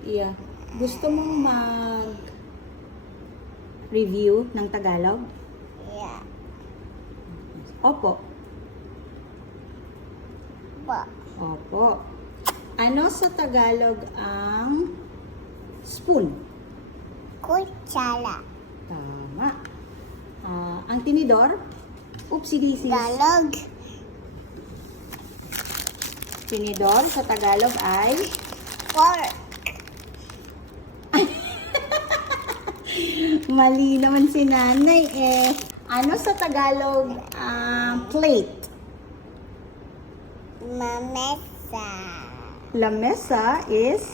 Yeah. Gusto mong mag-review ng Tagalog? Yeah. Opo. Po. Opo. Ano sa Tagalog ang spoon? Kutsara. Tama. Ang tinidor? Oopsie daisies. Tagalog. Tinidor sa Tagalog ay Fork. mali naman si nanay eh. Ano sa Tagalog plate? Mamesa. Lamesa is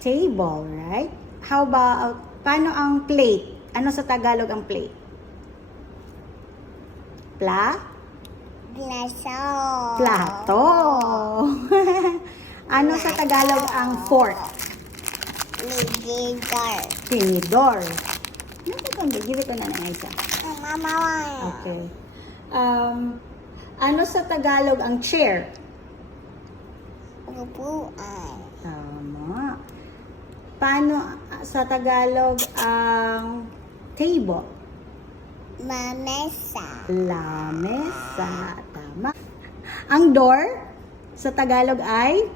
table, right? How about, paano ang plate? Ano sa Tagalog ang plate? Glaso. Plato. Ano sa Tagalog ang fork? Ligidor. Tinidor. Give it ko na ng isa. Mama. Okay. Ano sa Tagalog ang chair? Upuan. Tama. Paano sa Tagalog ang table? Mamesa. Lamesa. Tama. Ang door sa Tagalog ay?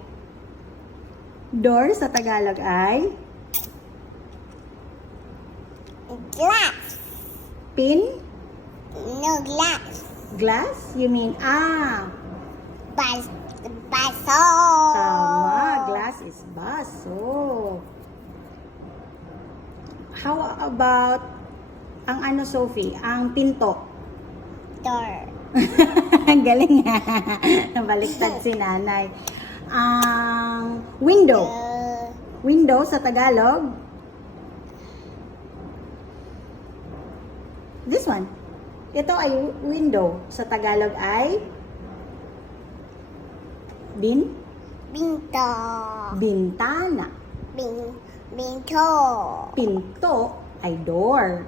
Door sa Tagalog ay? Glass. Pin? No glass. Glass? You mean, Baso. tama. Glass is baso. How about ang ano, Sophie? Ang pinto. Door. Ang galing ha. Baliktad si nanay. Ang window. Window sa Tagalog? This one. Ito ay window. Sa Tagalog ay? Binto. Bintana. Binto. Pinto ay door.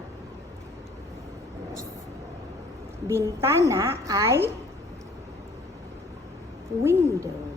Bintana ay window.